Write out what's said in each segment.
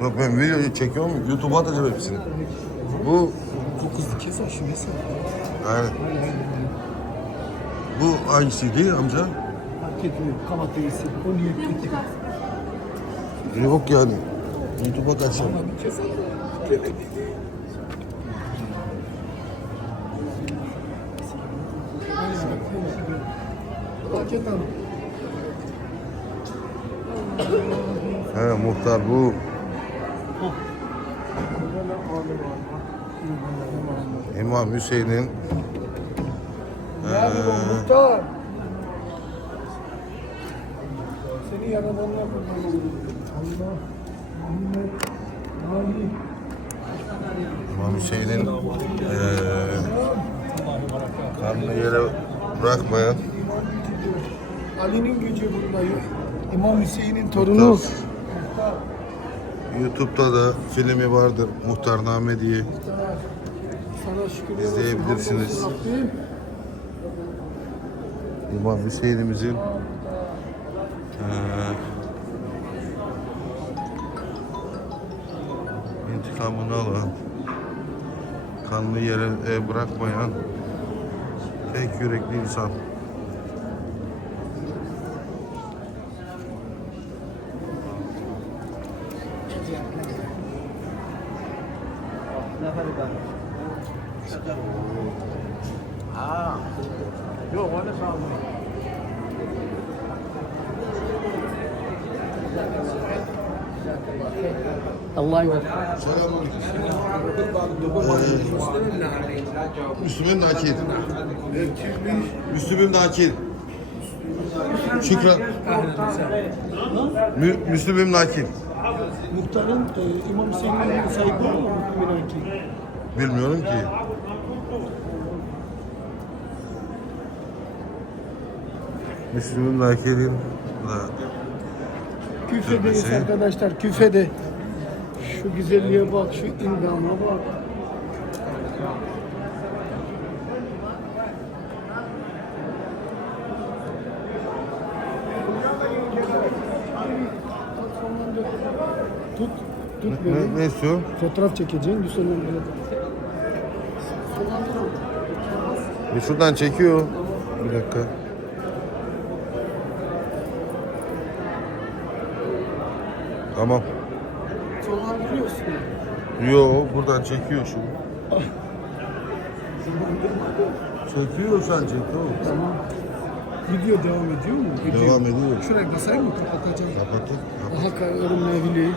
Bak ben videoyu çekiyorum, YouTube'a atacağım hepsini. Bu Çok hızlı keser şu keser. aynen. Bu hangisiydi amca? Fark etmiyor. Kabak değilsin. O niyetli. Yok yani. YouTube'a kaçacağım. Bir keser. Paket al. He muhtar bu. İmam Hüseyin'in Muhtar. Seni yaradanlar kurban olur. Allah. Amin. İmam Hüseyin'in karnını yere bırakmayan Ali'nin gücü bunda yok. İmam Hüseyin'in torunu. muhtar. YouTube'da da filmi vardır Muhtarname diye. Sana şükür İzleyebilirsiniz. olsun Rabbim. İmam Hüseyin'imizin intikamını alan, kanlı yere bırakmayan tek yürekli insan. Yok öyle sağ Allah yok. Müslüm'ün nakil. Müslüm'ün nakil. Şükran. Müslüm'ün nakil. Muhtarın İmam Hüseyin'in sahibi var mı? Minaki. Bilmiyorum ki. Müslüm'ün nakilin Küfedeyiz Türbesi. arkadaşlar, küfede. Şu güzelliğe bak, şu indama bak. Tut, tut böyle. ne istiyor? Fotoğraf çekeceksin, güzel oluyor. Şuradan çekiyor. Bir dakika. Tamam. Sonlandırıyorsun. Yo buradan çekiyor şu. Çekiyor sen çekiyor. Tamam. Video devam ediyor mu? Ediyor. Devam ediyor. Şuraya basayım mı? Kapatacağım. Kapatın. Daha kararım nevili.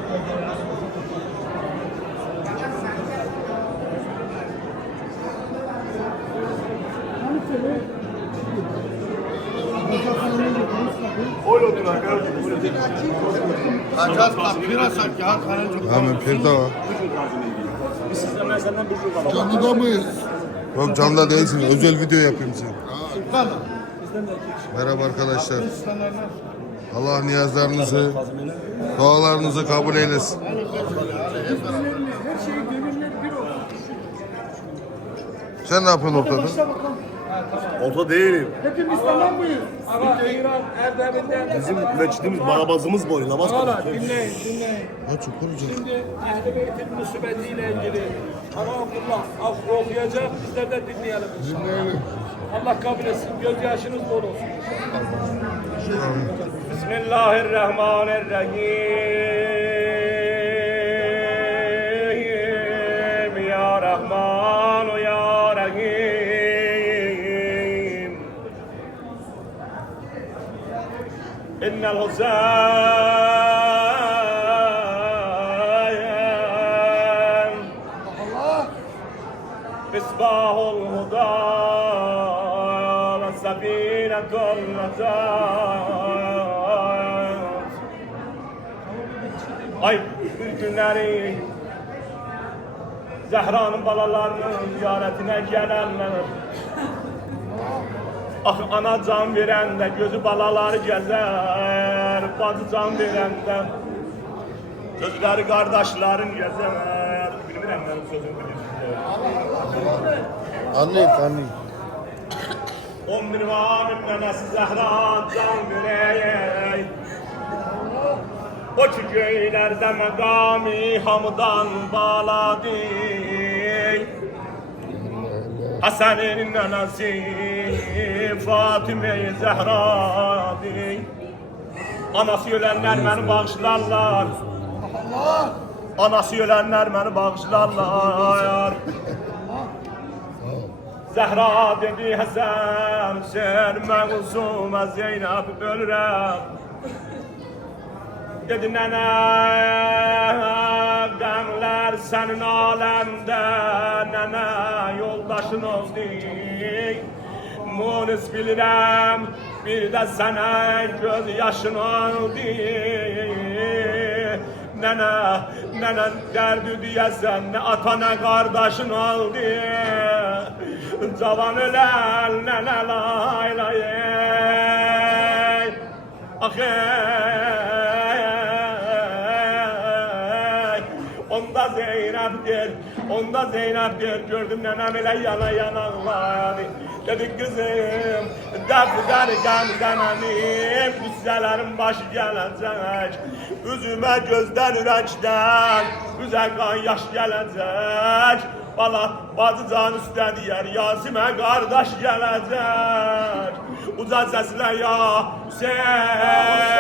Hemen perde var. Canlıda mıyız? Yok canlıda değilsin. Özel video yapayım sen. Merhaba arkadaşlar. Allah niyazlarınızı, dualarınızı kabul eylesin. Her şey gönüller bir olsun. Sen ne yapıyorsun ortada? Başla bakalım. Orta değilim. Hepimiz tamam mıyız? Ama İran Erdem'inden... Bizim meçhidimiz, bağbazımız boyu namaz Valla kılıyor. dinleyin. Ya çok konuşacağız. Şimdi Ehl-i Beyt'in musibetiyle ilgili Ana Abdullah Afro okuyacak. Bizler de dinleyelim inşallah. Allah kabul etsin. Gözyaşınız bol olsun. Bismillahirrahmanirrahim. Ya Rahman ya Rahim. İnnel Husayn Misbahul Huda ve Safinetul Najat. Ay bir günleri Zehra'nın balalarının ziyaretine gelenler. Ah ana can verende gözü balaları gezer, bacı can verende gözleri kardeşlerin gezer. Bilmirəm benim sözümü bilirsiniz. Anlayın, anlayın. 11 vamin nenesi Zehra can verey. O ki göylerde məqami hamıdan baladır. Hasan'ın nənəsi Fatime-i Zəhradır. Anası ölənlər məni bağışlarlar. Anası ölənlər məni bağışlarlar. Zəhra dedi Həsən Hüseyin məğzumə Zeynəb ölürəm. Dedi nənə qəmlər sənin aləmdə nənə yoldaşın oldu. Munis bilirəm bir də sənə göz yaşın oldu. Nənə dərdi deyəsən nə ata nə qardaşın oldu. Cavan ölən nənə lay lay Onda Zeynep der, gördüm nenem elə yana yanaqlar. Dedi kızım, dəfdər qəmzənənim, qüssələrin başı gələcək. Üzümə gözdən ürəkdən, üzə qan yaş gələcək. Bala, bacı can üstə deyər, Yasimə qardaş gələcək. Uca səslə ya Hüseyin.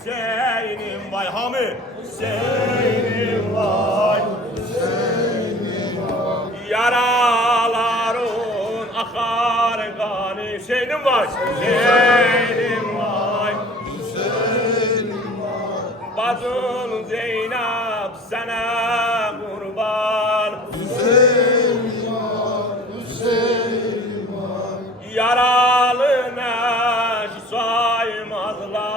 Hüseynim vay hamı Hüseynim vay yaraların akar kanı Hüseynim vay Hüseynim vay bacın Zeynep sana kurban yaralı neş saymazlar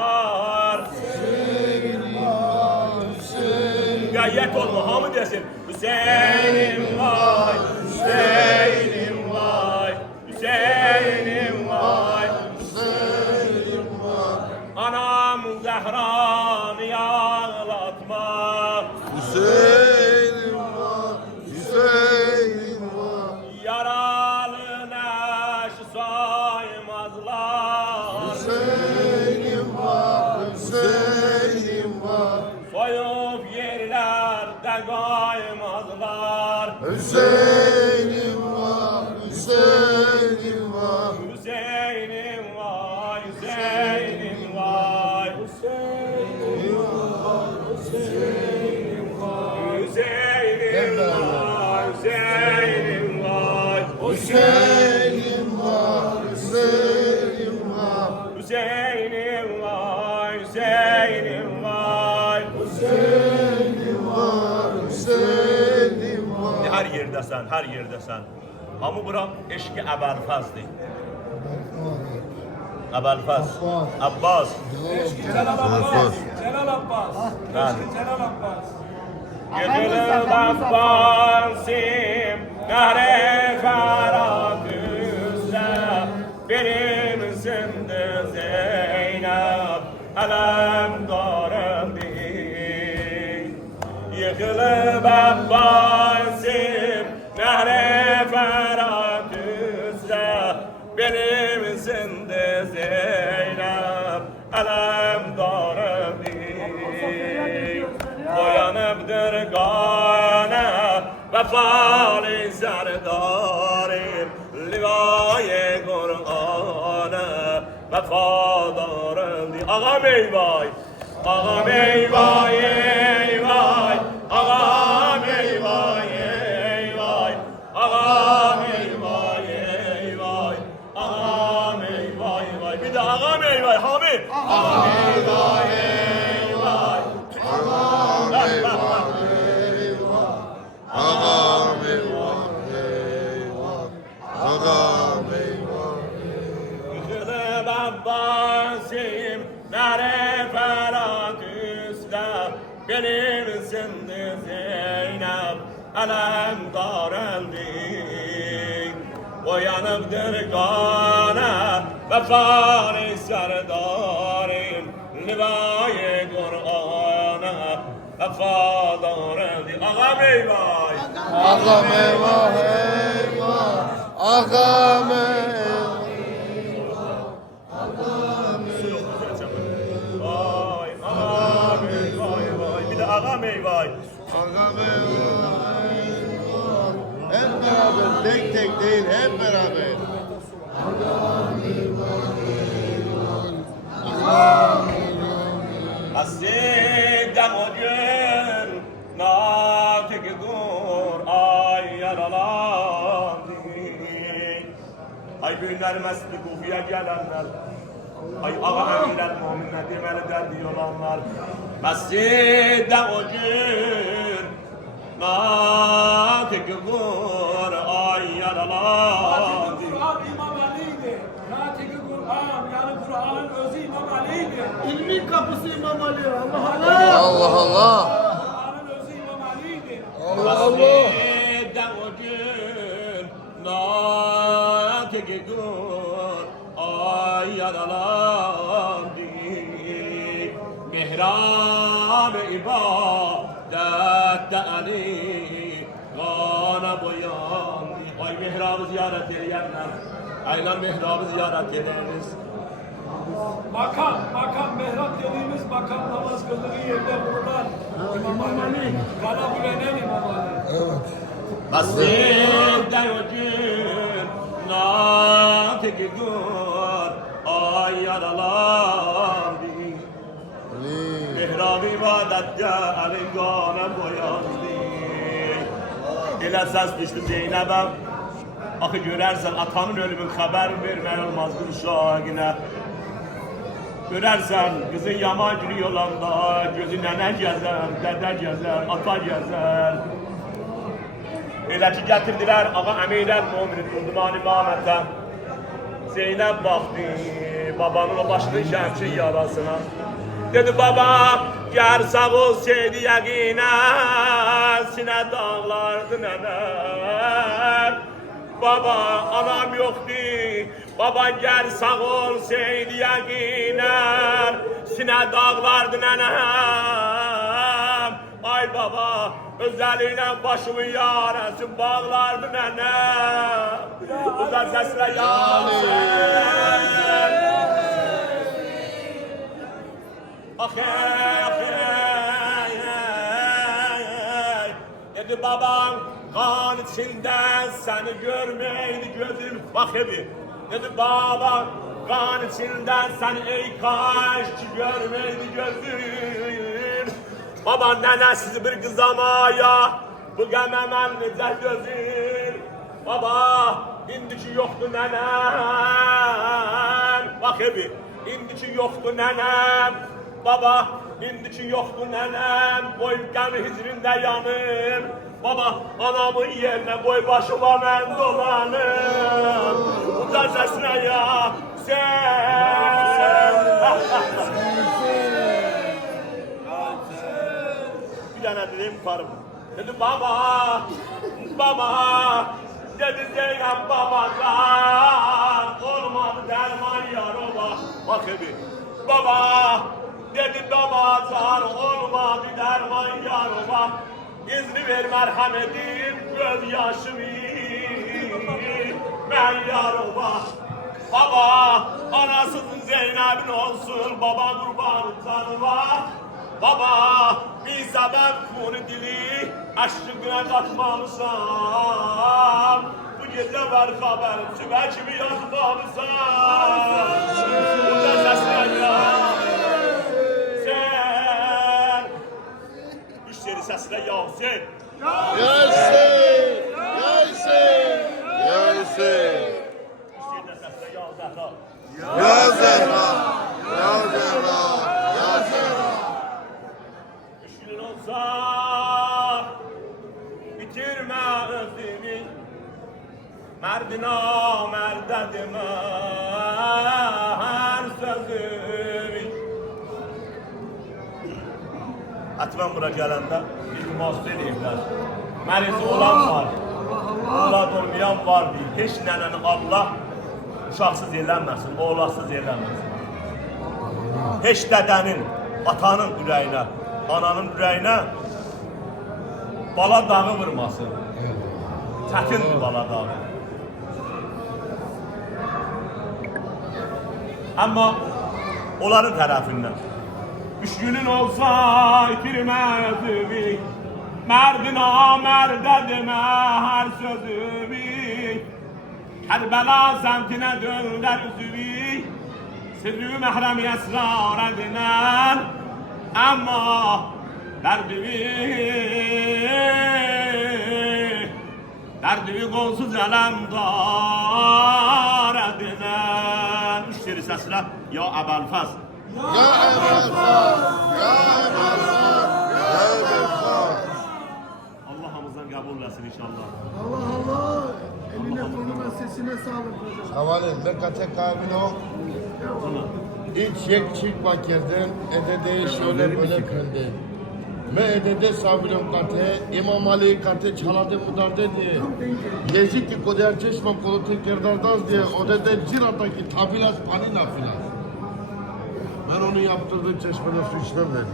Yet olma hamı desin Hüseynim vay Hüseynim vay Hüseynim vay Hüseynim vay Anam Zehra'nı ağlatma Hüseynim var, Hüseynim var. Yaralı neş saymazlar Hüseynim var, Hüseynim var. Soyup yerlerde kaymazlar Hüseynim var, Hüseynim var. Hüseynim vay Hüseynim vay Hüseynim vay Hüseynim vay Hüseynim vay Hüseynim vay Hüseynim var, Hüseynim var. Hüseynim vay Hüseynim vay Hüseynim var, Hüseynim var. Her yerdəsən, hər yerdəsən. Hamı bura eşqi Əbəlfəzdir. Əbəlfəz. Abbas. Celal Abbas. Celal Abbas. Bəli. Celal Abbas. Gönül Abbasim, Nare Ferhat üzə, benimsindir Zeynep, ələm darındır. Yıkılıp Abbasim, Nare Ferhat üzə, benimsindir Zeynep, ələm darındır. Boyanıbdır qana vəfali zərdarim Livay-i Qur'ana vəfadarımdır Ağam eyvay, ağam eyvay, eyvay Ağam eyvay, eyvay Ağam eyvay, eyvay Ağam eyvay, eyvay Bir de ağam eyvay, hami Ağam eyvay, eyvay Ağam eyvah, eyvah. Ağam eyvah. Yıkılıp Abbasim, Nare Ferhat üstə, benimsindir Zeynep, ələm darıldı. Boyanıbdır qana, vəfali sərdarim, Livay-i Qur'ana vəfadarımdır. Ağam eyvay, Ağam eyvah, eyvah. Ağam eyvah. vay. Aga be hep beraber, tek tek değil, hep beraber. Hasiden o gün natik dur ay yaralandı. Ay günler mesli kuhuya gelenler, ay ağa emirler müminler demeli derdi olanlar. Mesciden o gün natik dur ay yaralandı. Kur'an İmam Ali'ydi. Natik-i Kur'an yani Kur'an'ın özü İmam Ali'ydi. İlmin kapısı İmam Ali. Allah Allah. Allah Allah. Kur'an'ın özü İmam Ali'ydi. Hasreten o gün natik dur ay yaralandı. Mihrab-ı ibadette Ali gana boyandı. Ay mihrabı ziyaret edenler, aynen mihrabı ziyaret ederiz. Makam, mehrap dediğimiz makam namaz kıldığı yerde bulunan İmam Ali. Kana bulenen İmam Ali. Mesciden o gün natik dur ay yaralandı. Mihrab-ı ibadette Ali gana boyandı. Elə səs düşdü Zeynəbə. Axı görərsən atanın ölümün xəbər vermək olmazdı uşağına. Görərsən qızın yaman günü yolanda gözü nənə gəzər, dədə gəzər, ata gəzər. Elə ki gətirdilər ağa Əmirəl Möminin Qurduman İmamətə. Zeynəb baxdı babanın o başını şəmşin yarasına. Dedi baba gər sağ olsaydı yəqinə sinə dağlardı nənəm. Baba anam yoktu, baba gel sağ olsaydı yəqinə sinə dağlardı nənəm. Ay baba özəlinə başımın yarəsi bağlardı nənəm. Özəl səslə yansın. Dedi babam kan içinde seni görmeydi gözüm fakibi. Dedi babam kan içinde seni ey kaşçı görmeydi gözüm. Baba nenesiz bir kızamaya bu gememen necə gözüm. Baba indiki yoktu nenem fakibi. İndiki yoktu nenem. Baba indiki yoktu nenem, koy gemi hicrinde yanım. Baba anamın yerine koy başıma ben dolanım. Uca sesine ya sen. Bir tane dedim karım. Dedi baba, dedi Zeynep babadan olmadı derman yarıma. Bak evi, baba. Dedi babazar olmadı derman yarıma. İzni ver merhametim göz yaşımı ben yarıma. Baba anasızın Zeynep'in olsun baba kurban canıma. Baba bir sebep konu dili aşkına katmamışam. Bu gece var haberim süper kimi yazmamışam. Bu da sesler ya. Sesle Yasin. Yasin! Yasin! Yasin! İşte sesle Ya Zehra. Ya Zehra! Ya Zehra! Ya Zehra! Düşünün olsa bitirme özünü. Merdina merde deme her sözünü. Atman bura gələndə bir müasir ediblər. Mərizi olan var, oğlad olmayan var deyil. Heç nənəni Allah uşaqsız eləməsin, oğlaksız eləməsin. Heç dədənin, atanın ürəyinə, ananın ürəyinə bala dağı vurmasın. Çətindir bala dağı. Amma onların tərəfindən Düşkünün olsa itirmez ümit. Merdin namerde deme her sözümü. Kerbela semtine dönder üzümü. Sırrı mehrem esrar edinen. Ama derdimi kolsuz elemdar edinen. Müşteri sesle ya Ebelfaz. Ya Ebelfaz, ya Ebelfaz, ya Ebelfaz. Allah'ımızdan kabul etsin inşallah. Allah Allah. Eline koluna sesine sağlık hocam. Havalim, bekate kabino. İç yek çık vakirden, edede şöyle böyle kende. Me edede sabirim kate, İmam Ali kate çaladı mudarde diye. Yezid ki koder çeşmem kolu tekerdardaz diye, o dede cirataki tabilas pani nafilas. Ben onu yaptırdım çeşmede su içmem dedim.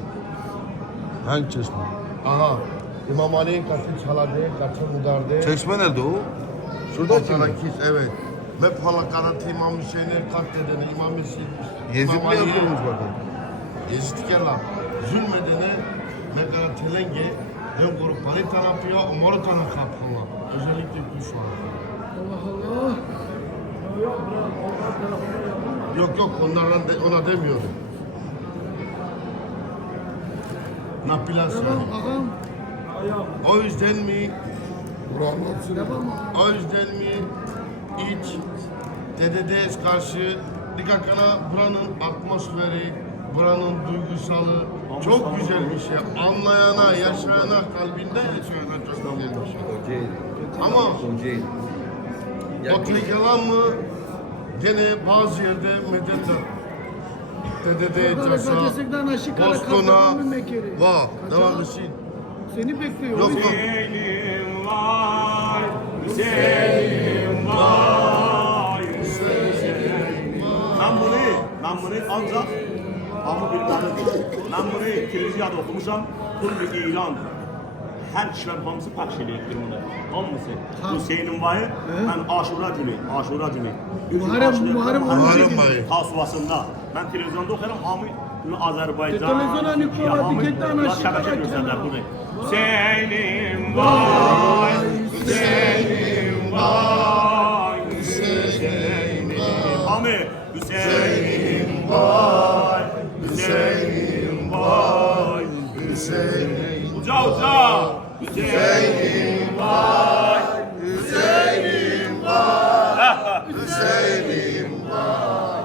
Hangi çeşme? Aha, İmam Ali'nin kate çaladı, kate mudarde. Çeşme nerede o? Şuradaki mi? Evet. Mep halakarat İmam Hüseyin'e kat dedene, İmam Hüseyin. Yezid İmam mi Ali'ye- yaptırmış bakın? Yezid kela. Zulmedene, mekara telenge, hem grup pari tarafıya, umarı tana kapkınla. Özellikle kuş var. Allah Allah. Yok bırak. Onlar tarafından yapılmaz. Yok onlardan ona demiyorum. Napilas Devam yani. ağam. O yüzden mi, Devam ağam. o yüzden mi iç, TDD'ye karşı Dikakana buranın atmosferi, buranın duygusalı çok güzel bir şey. Anlayana, yaşayana, kalbinde yaşayana çok güzel bir şey. Ama Batı yalan mı? Gene bazı yerde medet TDD'ye casa, Boston'a, va, devam etsin. Seni bekliyor. Yok yok. Hüseyin'im vay, Hüseyin'im vay, Hüseyin'im vay. Ben bunu ancak ama bilmelidir. Ben bunu televizyonda okumuşam, kulli ilan. Her kişilerin hamısı pək eləyibdir bunu. Hamısı. Hüseyin'im vayı, ben Aşura günü. Muharrem ayı. Tasvasında. Ben televizyonda okuyorum, hamı Azerbaycan. Televizyona Nikola Diket'te anlaşılır. Şəbəkə göstərdilər bunu. Hüseyin'im vay, Hüseyin'im vay, Hüseyin'im. Hamı Hüseyin'im vay, Hüseyin'im vay, Hüseyin'im. Uca Hüseyin'im vay, Hüseyin'im vay, Hüseyin'im var,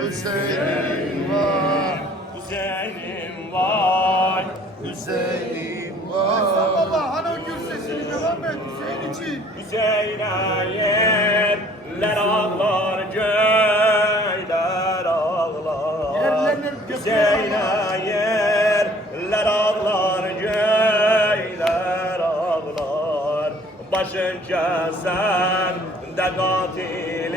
Hüseyin'im var, Hüseyin'im vay, Hüseyin'im var. Baba hani o gül sesini devam et Hüseyin için. Hüseyin'e yerler ağlar, göyler ağlar. Yerlenir Hüseyin'e yerler ağlar, göyler ağlar. Başın kesen de katilin,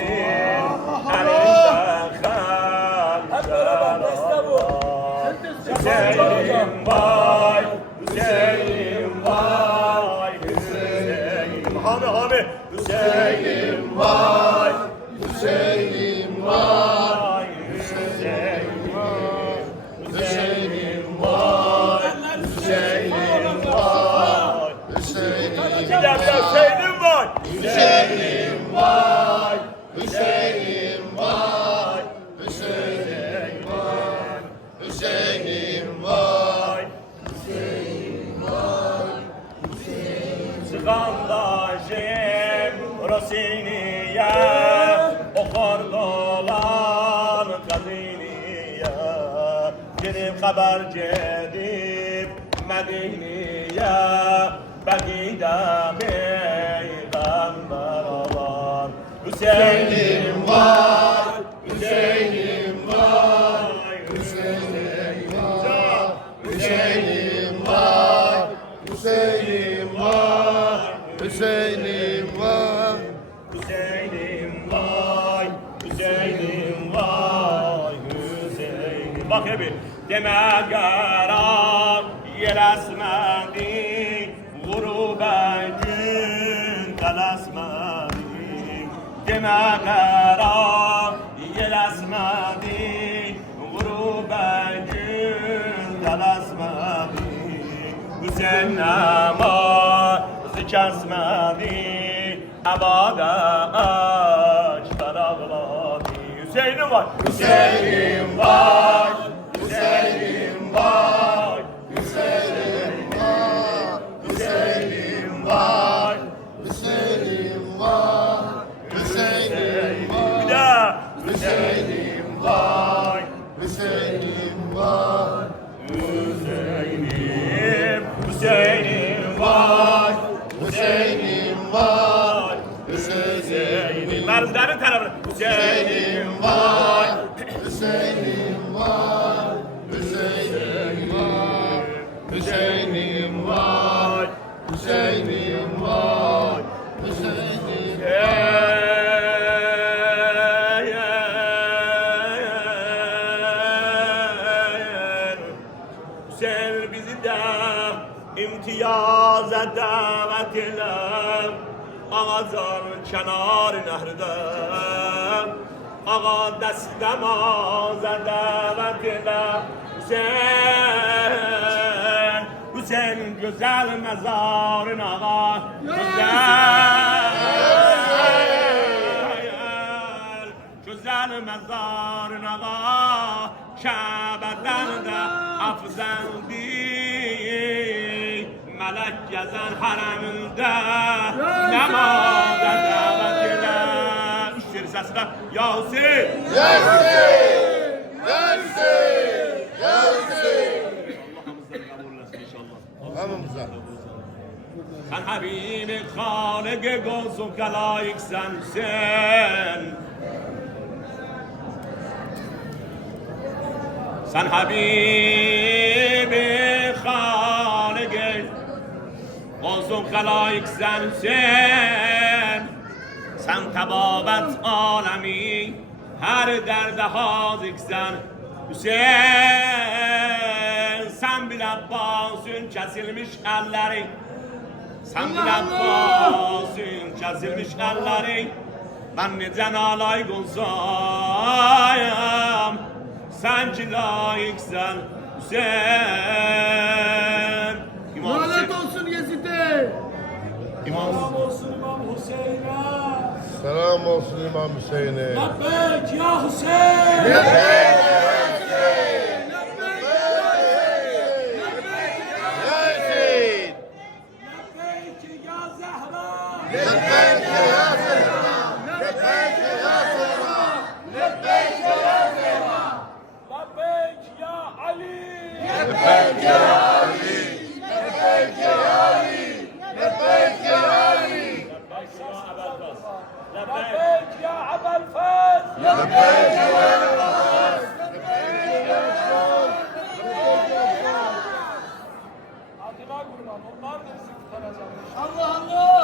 elinden hançer ağlar. Hüseyin'im vay, Hüseyin'im vay, Hüseyin'im. Hani Hüseyin'im vay, Hüseyin'im vay, Hüseyin'im. Hüseyin'im vay, Hüseyin'im vay, Hüseyin'im bir de Hüseyin'im vay, Hüseyin'im var, Hüseyin'im var, Hüseyin'im var, Hüseyin'im var, Sıkandaşım Rosiniye, okur dolan Kadiniye, girip haber gedip Medine'ye, Bekide peygamber olan. Hüseyin'im var, Hüseyin'im var, Hüseyin'im var, Hüseyin'im var, Hüseyin'im var, Hüseyin'im var. Hüseyin'im vay, Hüseyin'im vay, Hüseyin'im. Bak bir deme karar yer esmedi, gurube gün telesmedi. Deme karar yer esmedi, gurube gün Hüseyin namazı kesmedi, abada açlar ağladı. Hüseyin'im var, Hüseyin'im var, Hüseyin'im var, Hüseyin'im var, Hüseyin'im var, Hüseyin'im var, Hüseyin'im var, bir daha Hüseyin'im var, Hüseyin'im var, Hüseyin'im, Hüseyin'im var, Hüseyin'im var, Hüseyin'im. Merzilerin tarafı. Hüseyin'im var, Hüseyin'im var, Hüseyin'im var, Hüseyin'im var, Hüseyin'im var, Hüseyin'im Hüseyin bizi de imtiyaza davet ile ağacın kenar nehride ağa destemaza davet ile Hüseyin Hüseyin güzel mezarın ağa güzel mezarın ağa Kabe'den de afzeldi melek gezen hareminde namaza davet ile üçleri sesler ya Hüseyin Allah'ımızdan kabul etsin inşallah. Hamımıza. Sen Habibi Halık-ı Gavs-ı Kalayık sensin. Sen Habibi Halık-ı Gavs-ı Kalayık sensin. Sen tebavet alemi her derde haziksen. Hüseyin sen bile Abbas'ın kesilmiş elleri. Sen bile Abbas'ın kesilmiş elleri. Ben necə nalayıq olsayam sen ki layıksan Hüseyin. İmam Lanet Hüseyin. olsun Yezid'e. İmam Selam olsun İmam Hüseyin'e. Selam olsun İmam Hüseyin'e. Lebbek ya Hüseyin. Lebbek ya Zehra. Lebbek ya Ali. Lebbek ya Abel Fez. Adına kurban, onlar da bizi kurtaracak. Allah Allah.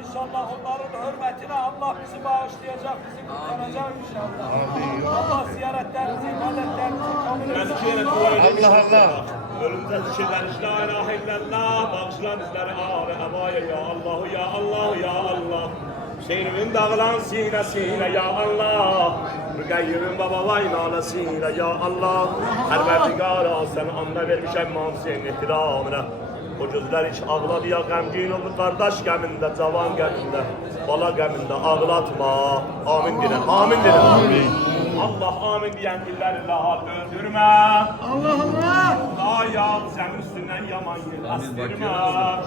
İnşallah onların hürmetine Allah bizi bağışlayacak, bizi kurtaracak inşallah. Allah ziyaretlerinizi, ibadetlerinizi kabul etsin. Allah Allah. Ölümden şişeden la ilahe illallah bağışla bizleri ağrı ebaya ya Allah ya Allah ya Allah Şeyrimin dağılan sinesiyle ya Allah Mügeyyirin babalayın ağlasıyla ya Allah Perverdigara sen anda vermişem mamsiyenin ihtiramına O gözler hiç ağladı ya gemgin oldu kardeş geminde, cavan geminde Bala geminde ağlatma Amin dile, amin dile amin Allah amin diyen dilleri lahal öldürme Allah Allah. Ayağı senin üstünden yaman gel astırma Allah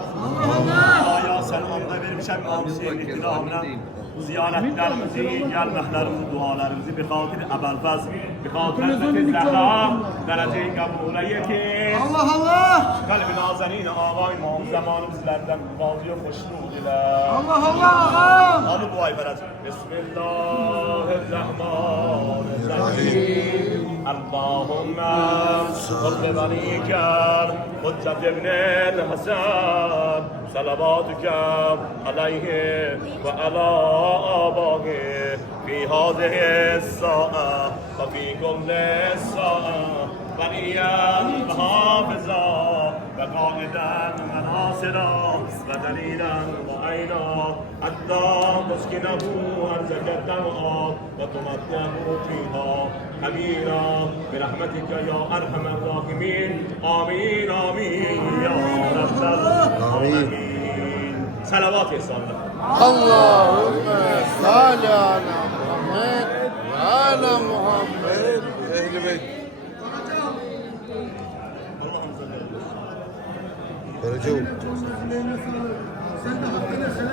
Allah. Ayağı sen anda vermişem namsiyenin ihtiramına Ziyaretlerimizi, gelmeklerimizi, dualarımızı bir hatır Ebelfez, bir hatır Hazreti Zehra derece-i kabule yetin. Allah Allah. Kalbin azenine ağay imam zamanı bizlerden razı hoşnut ile. Allah Allah ağam. Adı bu ay verecek. Bismillahirrahmanirrahim. Allahümme salli veliken Hüccet ibn Hasan Salavatüke aleyhi ve ala abahi fi hâzihi s-sâ'a ve fi kulli s-sâ'a وليا وحافظا قائدا وناصرا ودليلا وعينا حتى تسكنه أرزك الدمعا وتمتعه فيها أمينا برحمتك يا أرحم الراحمين آمين آمين يا رب العالمين صلوات يا صالح اللهم صل على محمد وعلى محمد اهل بيت Vereceğim. Sen de hakkına selam